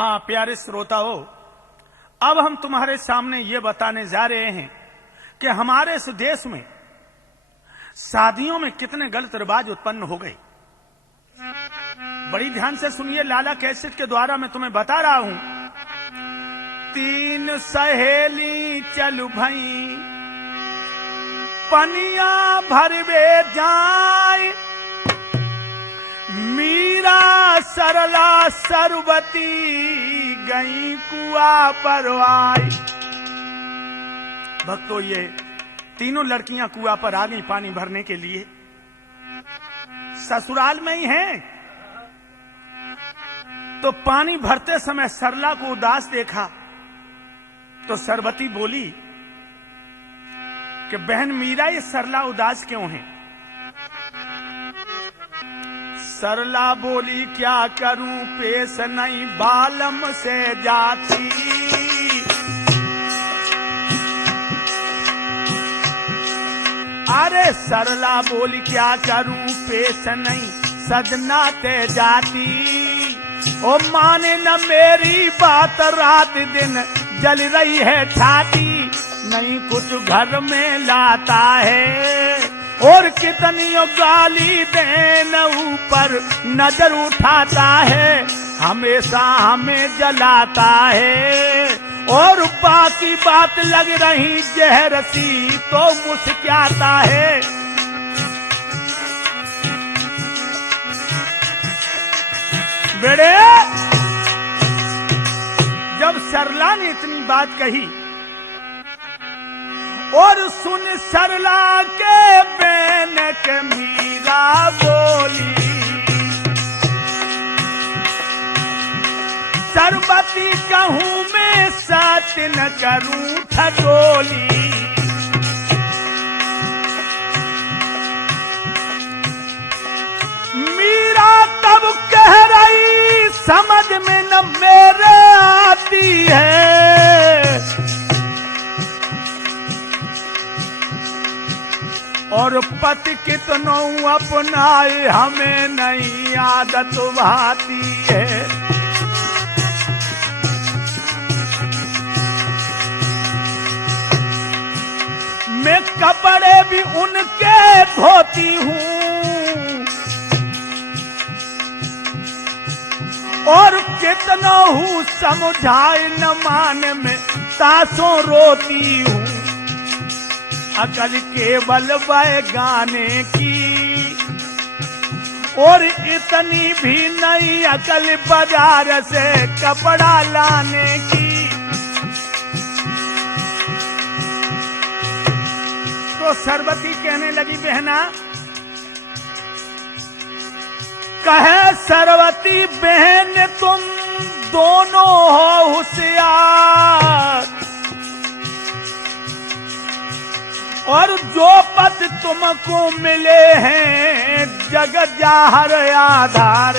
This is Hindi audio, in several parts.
हाँ प्यारे श्रोताओं, अब हम तुम्हारे सामने ये बताने जा रहे हैं कि हमारे इस देश में शादियों में कितने गलत रिवाज उत्पन्न हो गए। बड़ी ध्यान से सुनिए, लाला कैसेट के द्वारा मैं तुम्हें बता रहा हूं। 3 सहेली चलू भई पनिया भरवे जाए, मीरा सरला सरबती गई कुआ परवाई। भक्तों, ये तीनों लड़कियां कुआ पर आ गई पानी भरने के लिए। ससुराल में ही हैं। तो पानी भरते समय सरला को उदास देखा तो सरबती बोली कि बहन मीरा, ये सरला उदास क्यों है? सरला बोली क्या करूं, पेश नहीं बालम से जाती। अरे सरला बोली क्या करूं, पेश नहीं सजना ते जाती। ओ माने न मेरी बात, रात दिन जल रही है छाती। नहीं कुछ घर में लाता है और कितनी गाली देन ऊपर नजर उठाता है। हमेशा हमें जलाता है और बाकी बात लग रही जहर सी तो मुस्कुराता है। बेड़े, जब सरला ने इतनी बात कही और सुन सरला के बहन के मीरा बोली, सरबती कहूं मैं साथ न करूं ठगोली। मीरा तब कह रही समझ में न मेरे आती है, और पति कितनों अपनाए हमें नहीं आदत भाती है। मैं कपड़े भी उनके धोती हूँ और कितना हूँ समझाए न माने में तासों रोती हूँ। अकल केवल वह गाने की और इतनी भी नहीं अकल बाजार से कपड़ा लाने की। तो सरबती कहने लगी, बहना, कहे सरबती बहन तुम दोनों हो होशियार, और जो पद तुमको मिले हैं जगत जाहर आधार।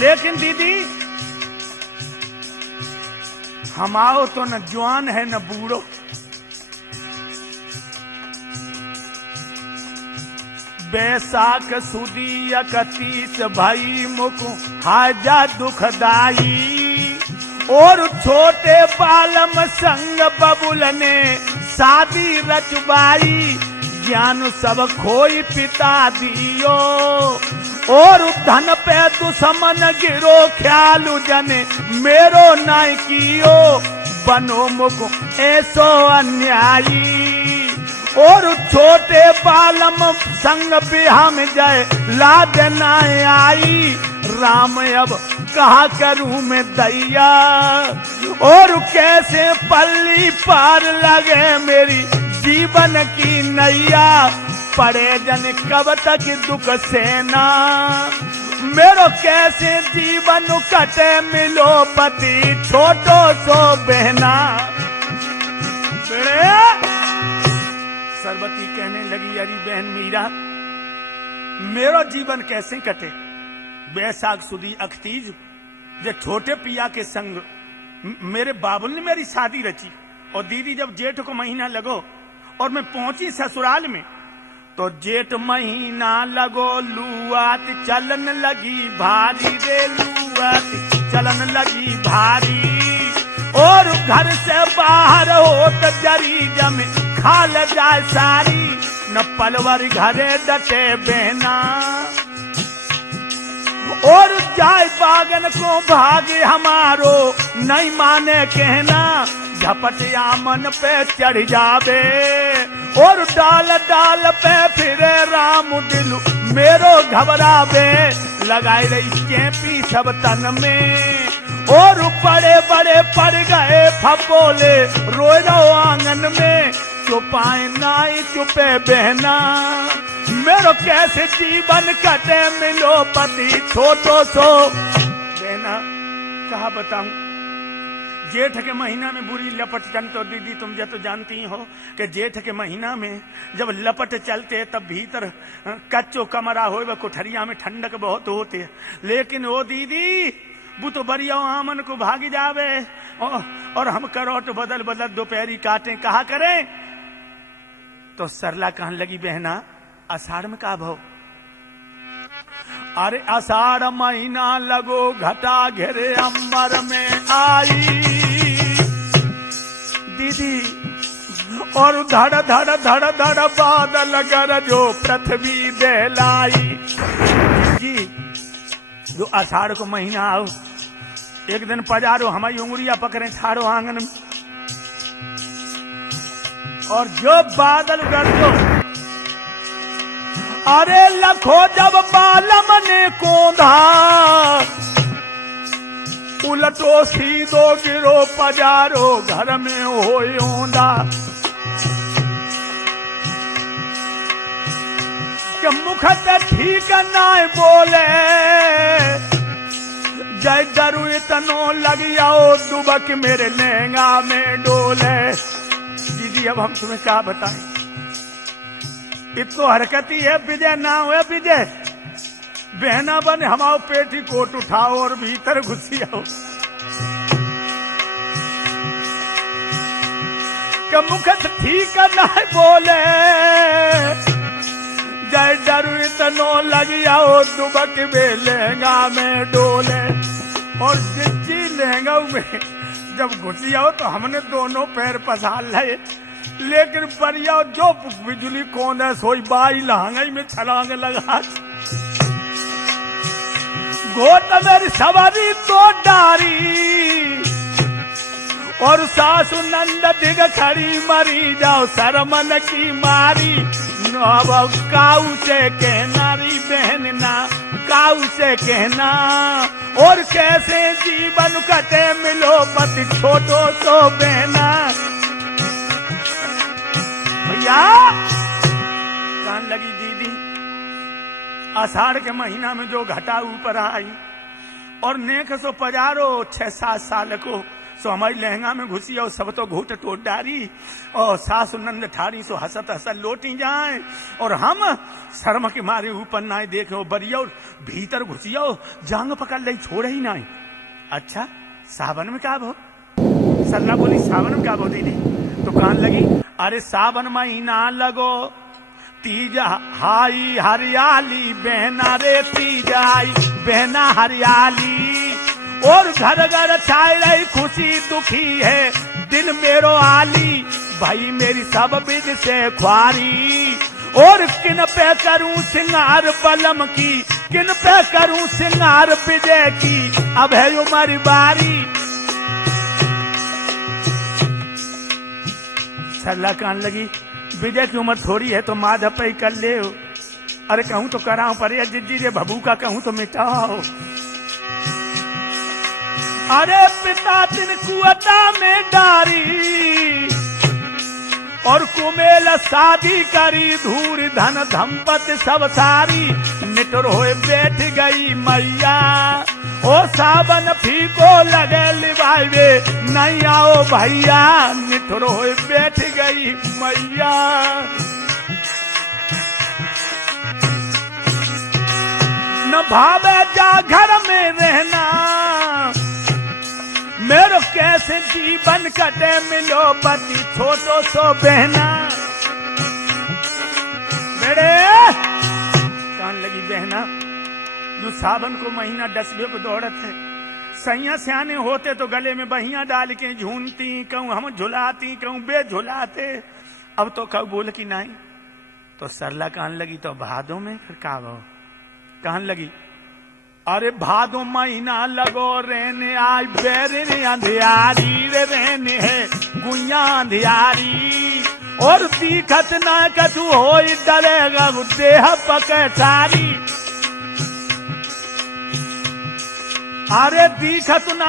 लेकिन दीदी, हम आओ तो न जवान है न बूढ़ो। बैसाख सुदी 31 भई मुकु हाजा दुखदाई, और छोटे बालम संग बबुल ने शादी रचवाई। ज्ञान सब खोई पिता दियो और धन पे दुश्मन गिरो, ख्याल जने मेरो नाय कियो। बनो मुख ऐसो अन्यायी और छोटे बालम संग बिहा में जाए लाद न आई। राम अब कहा करूं मैं दैया, और कैसे पल्ली पार लगे मेरी जीवन की नैया। पड़े जन कब तक दुख सेना, मेरो कैसे जीवन कटे मिलो पति छोटो सो बहना। सरबती कहने लगी, अरे बहन मीरा, मेरो जीवन कैसे कटे? बैसाख सुदी 31 जो छोटे पिया के संग मेरे बाबुल ने मेरी शादी रची, और दीदी जब जेठ को महीना लगो और मैं पहुंची ससुराल में, तो जेठ महीना लगो लुआत चलन लगी भारी रे लू। सूरत चलन लगी भारी, और घर से बाहर हो तो जरी जम खाल जाए सारी, न पलवर घरे डटे बहना, और जाए बागन को भागे हमारो नहीं माने कहना, झपट आमन पे चढ़ जावे, और डाल डाल पे फिरे राम दिल मेरो घबरावे, लगाए रही चेपी सब तन में, और बड़े बड़े पड़ गए फपोले रोए रहो आंगन में, चुपाए नाई चुपे बहना, मेरो कैसे जीवन कटे मिलो पति छोटो सो बहना। कहा बताऊं, जेठ के महीना में बुरी लपट चलते, दीदी तुम जो तो जानती हो कि जेठ के महीना में जब लपट चलते तब भीतर कच्चो कमरा हो, कोठरिया में ठंडक बहुत होते, लेकिन वो दीदी वो तो बरिया आमन को भागी जावे, और हम करोट बदल बदल दोपहरी काटे, कहा करें। तो सरला कहने लगी बहना आषाढ़ में का भाव, अरे आषाढ़ महीना लगो घटा घेरे अंबर में आई दीदी, और धड़ धड़ धड़ धड़ बादल गरजो पृथ्वी दहलाई जी। जो आषाढ़ को महीना आओ, एक दिन पजारो हमारी उंगलियां पकड़े ठाड़ो आंगन में, और जो बादल गरजो, अरे लखो जब बालम ने कोंधा, उलटो सीधो गिरो पजारो घर में होए ओंधा, कि मुखत ठीक ना बोले, जय डरू इतनो लग जाओ दुबक मेरे लहंगा में डोले। दीदी अब हम तुम्हें क्या बताएं, इतो हरकती है विजय ना हुए विजय, बहना बन हमाओ पेटी कोट उठाओ और भीतर घुसी आओ, कि मुखत ठीक ना बोले, जय डरू इतनो लग जाओ दुबक में लहंगा में डोले। और जिज्जी लहंगा में जब घुसी आओ तो हमने दोनों पैर पसार लाए, लेकिन परिया जो बिजली कौन है सोई बाई लहंगाई में छलांग लगा, घोट मेरी सवारी तो डारी, और सासु नंद दिग खड़ी मरी जाओ शर्मन की मारी, काऊ से कहना री बहन ना काऊ से कहना, और कैसे जीवन कटे मिलो पति छोटो सो बहना। भैया कान लगी दीदी, आषाढ़ के महीना में जो घटा ऊपर आई, और नेक सो पजारो 6-7 साल को, सो हमारी लहंगा में घुसी और सब तो घूट टोट डारी, और सासु नंद ठाड़ी सो हसत हसत लोटी जाए, और हम शर्म के मारे ऊपर ना देखे बरिया और भीतर घुसिया जांग पकड़ ली छोड़ ही ना। अच्छा सावन में क्या भो, सल्ला बोली सावन में क्या भो दीदी, तो कहने लगी अरे सावन महीना लगो तीज हाई हरियाली, बहना रे तीज आई बहना हरियाली, और घर घर छाई रही खुशी दुखी है दिल मेरो आली, भाई मेरी सब बिज से ख्वारी, और किन पे करूं सिंगार बलम की, किन पे करूं सिंगार विजय की, अब है उमर बारी। सरला कहने लगी विजय की उम्र थोड़ी है तो माधव पे कर ले, अरे कहूं तो कराऊं पर जिज्जी रे भबू का कहूं तो मिटाओ। अरे पिता तिन कुआता में डारी, और कुमेल शादी करी धूर धन धंपत सब सारी, निठुर होए बैठ गई मैया, ओ सावन फीको लगे लिवावे नहीं आओ भैया, निठुर होए बैठ गई मैया। न भावे जा घर में रहना, मेरो कैसे जीवन कटे मिलो पति छोटो सो बहना। मेरे कान लगी बहना, जो सावन को महीना 10वें को दौड़त है, सैया सियाने होते तो गले में बहियां डाल के झूनती, कहूं हम झुलाती, कहूं बे झुलाते। अब तो कब बोल की नहीं। तो सरला कहने लगी तो भादों में फिर का भाव कहने लगी, अरे भादो महीना लगो रहने आई बेरे अंधियारी रे रहने है गुइया अंधियारी, और दिखत न कछु हो डरेगा देह पकड़ारी। अरे दिखत न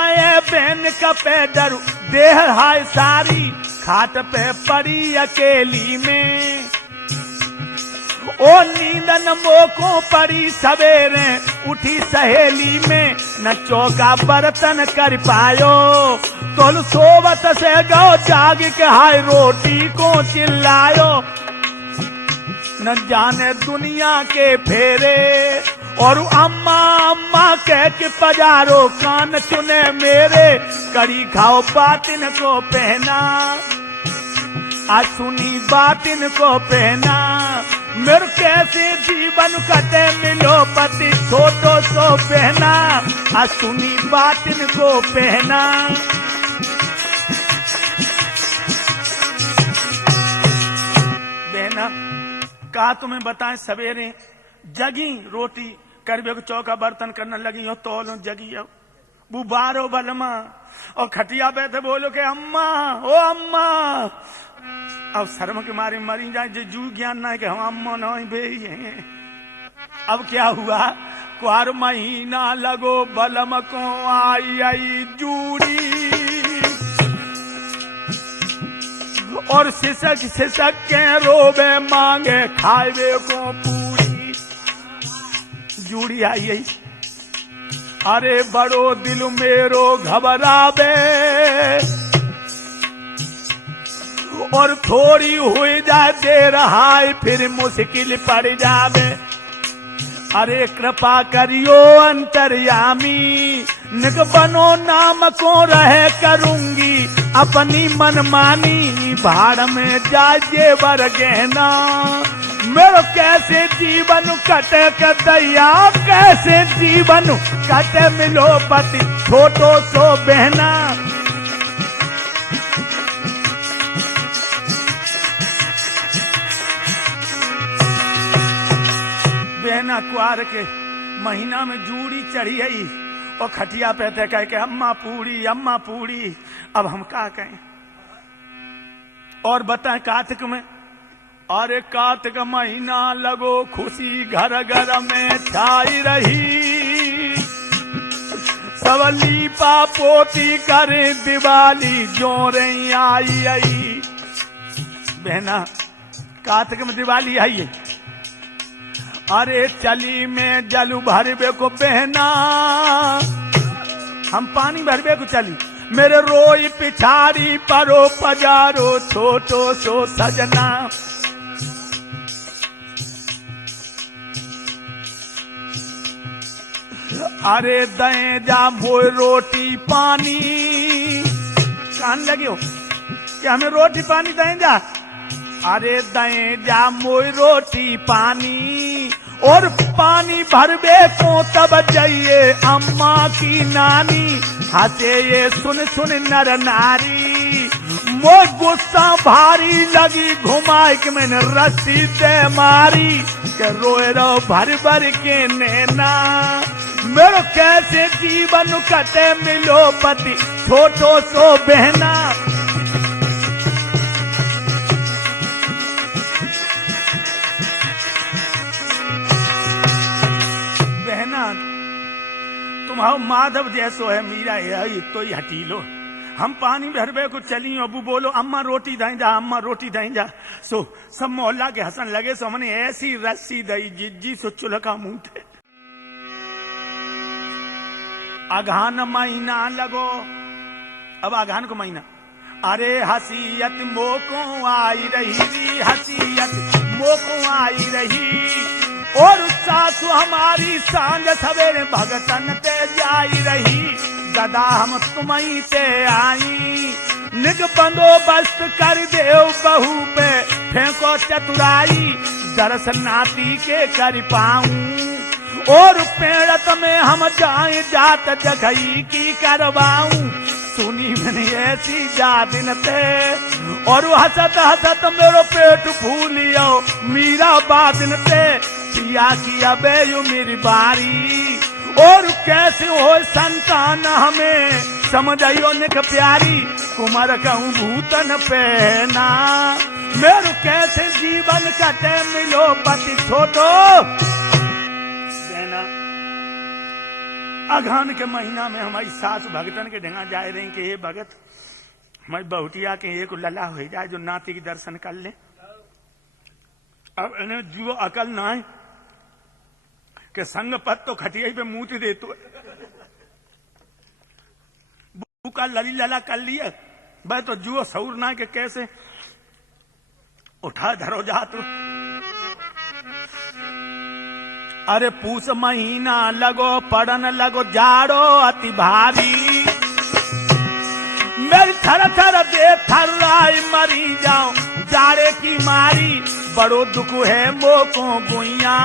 बेन कपे डरू देह हाय सारी, खाट पे पड़ी अकेली में ओ नींदन मोको पड़ी सवेरे उठी सहेली में, न चौका बर्तन कर पायो तोल सोवत से गो जाग के हाय रोटी को चिल्लायो। न जाने दुनिया के फेरे और अम्मा अम्मा कह के पजारो कान चुने मेरे, कड़ी खाओ बातिन को पहना आज सुनी बातिन को पहना, मेरे कैसे जीवन कटे मिलो पति छोटो सो पहना आज सुनी बातिन को पहना। बहना कहा तुम्हें बताएं, सवेरे जगी रोटी करबे को चौका बर्तन करने लगी हो तोलो जगी हो बुबारो बलमा और खटिया पे थे बोलो के अम्मा ओ अम्मा। अब शर्म के मारे मरी जाए जो जू ज्ञान ना है कि हम अम्मा नहीं बे हैं। अब क्या हुआ, क्वार महीना लगो बलम को आई आई जूड़ी, और सिसक सिसक के रोबे मांगे खाए को पूरी। जूड़ी आई आई, अरे बड़ो दिल मेरो घबरावे और थोड़ी हुई जा दे रहा है फिर मुश्किल पड़ जावे। अरे कृपा करियो अंतर्यामी, निक बनो नाम को रहे करूंगी अपनी मनमानी, भाड़ में जाजे वर गहना मेरो कैसे जीवन कटे के दैया, कैसे जीवन कटे मिलो पति छोटो सो बहना। बहना कुआर के महीना में जूड़ी चढ़ी आई और खटिया पे थे कह के अम्मा पूरी। अब हम क्या कहें और बताएं कार्तिक में, अरे कार्तिक महीना लगो खुशी घर घर में छाई रही, सब लीपा पोती करे दिवाली जोरे आई। बहना कार्तिक में दिवाली आई है, अरे चली में जलू भरबे को बहना, हम पानी भरबे को चली, मेरे रोई पिछाड़ी परो पजारो छोटो सो सजना। अरे दे जा मोय रोटी पानी, कान लगे हो कि हमें रोटी पानी दें जा, अरे दे जा मोय रोटी पानी, और पानी भरबे को तब जाइए अम्मा की नानी, हंसे ये सुन सुन नर नारी, मोर गुस्सा भारी लगी घुमाए कि मैंने रस्सी दे मारी, के रोए रो भर भर के नैना, मेरो कैसे जीवन कटे मिलो पति छोटो सो बहना। तुम माधव जैसो है मीरा है तो ही हटी लो, हम पानी भरबे को चली अबू बोलो अम्मा रोटी दें जा, अम्मा रोटी दें जा। सो सब मोहल्ला के हंसन लगे, सो हमने ऐसी रस्सी दई जिज्जी सो चुलका मुंह थे। अघान महीना लगो, अब अघान को महीना, अरे हसीयत मोको आई रही, हसीयत मोको आई रही, और सासु हमारी सांझ सवेरे भगतन ते जाई रही, गदा हम तुम्हीं ते आई, निग बंदोबस्त कर देव बहू पे फेंको चतुराई, दरस नाती के कर पाऊं, और पेड़त में हम जाए जात जगई की करवाऊं, सुनी मैंने ऐसी जादिन ते, और हसत हसत मेरो पेट फूलियो मीरा बादिन ते, सिया की अबे यू मेरी बारी, और कैसे हो संतान हमें समझियो निक प्यारी, कुमार कहूँ भूतन पहना, मेरू कैसे जीवन कटे मिलो पति छोटो। अगहन के महीना में हमारी सास भगतन के ढंगा जाए रही कि ये भगत हमारी बहुटिया के एक लला हो जाए जो नाती की दर्शन कर ले। अब इन्हें जो अकल ना है कि संग पत तो खटिया पे मूत दे तो का लली लला कर लिया भाई, तो जुओ सऊर ना के कैसे उठा धरो जा तू। अरे पूस महीना लगो पड़न लगो जाड़ो अति भारी, मेरी थर थर दे थर्राई मरी जाऊं जाड़े की मारी, बड़ो दुख है मोको गुइया,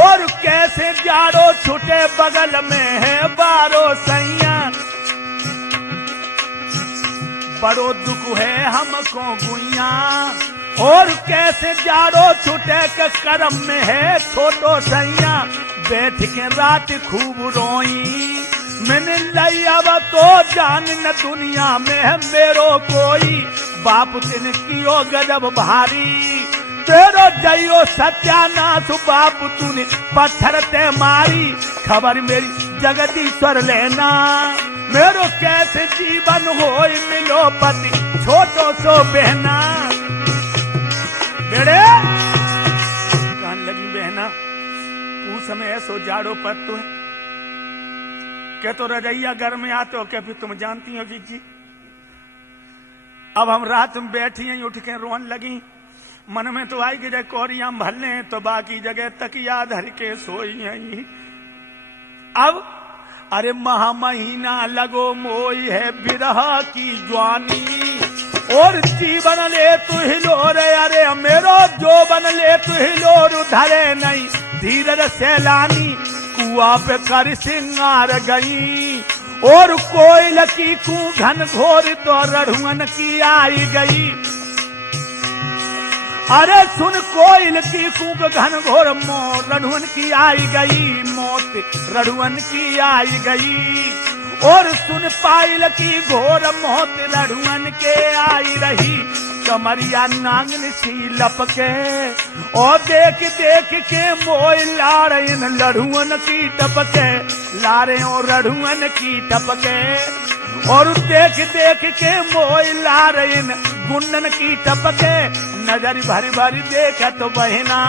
और कैसे जाड़ो छुटे बगल में है बारो सैया, बड़ो दुख है हमको गुइया, और कैसे जाड़ो छुटे के करम में है छोटो सैया, बैठ के रात खूब रोई मैंने लई अब तो जान न दुनिया में है मेरो कोई, बाप तिन कियो गजब भारी, तेरो जइयो सत्यानाश बाप तूने पत्थर ते मारी, खबर मेरी जगदीश्वर लेना, मेरो कैसे जीवन होई मिलो पति छोटो सो बहना। बेड़े कहने लगी बहना पूछ में ऐसो जाड़ो पर तो है क्या, तो रजैया घर में आते हो क्या, फिर तुम जानती हो जी। अब हम रात में बैठी हैं उठ के रोन लगी, मन में तो आई कि जय कोरिया भले तो बाकी जगह तकिया धर के सोई हैं। अब अरे महा महीना लगो मोई है बिरह की ज्वानी, और जीवन ले तू हिलोर, अरे मेरो जो बन ले तू हिलोर धरे नहीं, धीरज सैलानी कुआ पे कर सिंगार गई, और कोयल की कू घन घोर तो रढ़ुअन की आई गई, अरे सुन कोयल की कूक घन घोर मोर रढ़ुअन की आई गई, मौत रढ़ुअन की आई गई, और सुन पायल की घोर मौत रढ़ुअन के आई रही, कमरिया नांगन सी लपके, और देख देख के मोय लाड़ इन लढ़ुअन की टपके, लारे और रढ़ुअन की टपके, और देख देख के मोय लार इन गुंडन की टपके, नजर भरी भरी देखे तो बहना,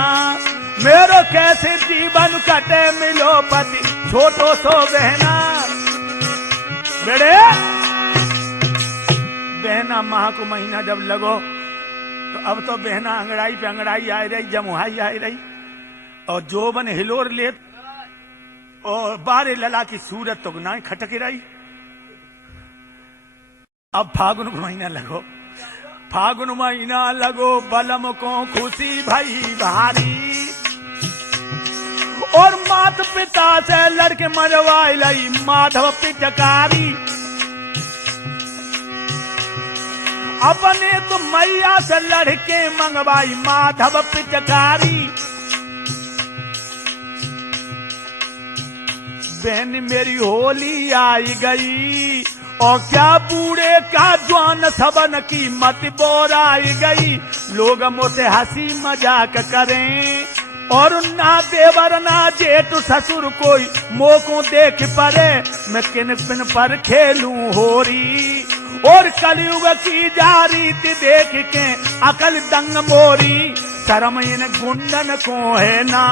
मेरो कैसे जीवन कटे मिलो पति छोटो सो बहना। बेड़े बहना माह को महीना जब लगो तो अब तो बहना अंगड़ाई पे अंगड़ाई आ रही, जमुहाई आ रही, और जोबन हिलोर ले, और बारे लला की सूरत तो ना खटक रही। अब फागुन महीना लगो, फागुन महीना लगो बलम को खुशी भई भारी, और मात पिता से लड़के मरवाई लई माधव पिचकारी, अपने तो मैया से लड़के मंगवाई माधव पिचकारी, बहन मेरी होली आई गई, और क्या बूढ़े का जवान सबन की मत बोराई गई, लोग मुझसे हंसी मजाक करें, और ना देवर ना जेठ ससुर कोई मोको देख पड़े, मैं किन पिन पर खेलूं होरी, और कलयुग की जारी देख के अकल दंग मोरी, शर्म इन गुंडन को है ना,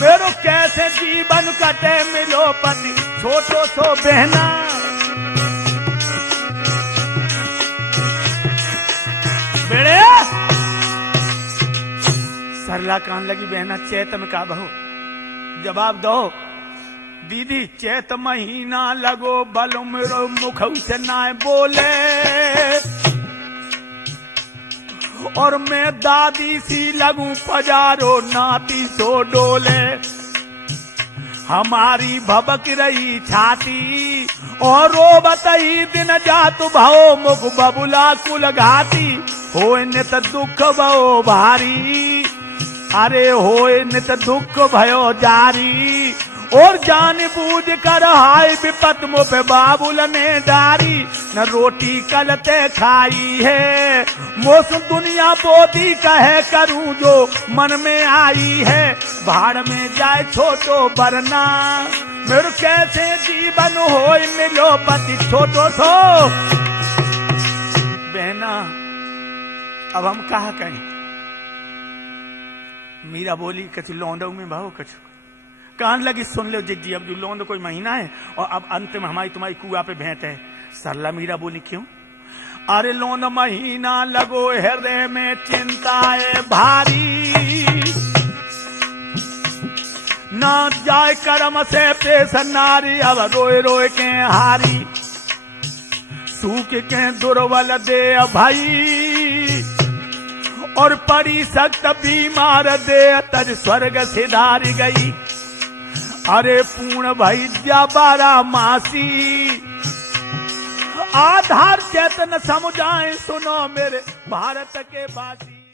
मेरो कैसे जीवन कटे मिलो पति छोटो सो बहना। बेड़े सरला कान लगी बहना चैत में का बहू जवाब दो, दीदी चैत महीना लगो बलो मेरो मुख से ना बोले, और मैं दादी सी लगूं पजारो नाती सो डोले, हमारी भबक रही छाती और रोबत ही दिन जातु भव मुख बबुला कुल घाती होए नित दुख भयो भारी अरे होए नित दुख भयो जारी और जान बूझ कर हाय विपत मुँह पे बाबुल ने डारी न रोटी कलते खाई है मोस दुनिया बोधी कहे करूं जो मन में आई है भाड़ में जाए छोटो बरना मेरे कैसे जीवन होए मिलो पति छोटो सो बहना अब हम कहा कहें मीरा बोली कछु लौंडों में भाव कछु कान लगी सुन लो जिज्जी अब जो लौंड कोई महीना है और अब अंत में हमारी तुम्हारी कुआ पे भेंट है सरला मीरा बोली क्यों अरे लौंड महीना लगो हृदय में चिंताए भारी ना जाए कर्म से पेश नारी अब रोए रोए के हारी सूख के दुर्बल दे भाई और परी सख्त बीमार दे तज स्वर्ग सिधारी गई अरे पूर्ण भैया बारा मासी आधार चेतन समुझाए सुनो मेरे भारत के वासी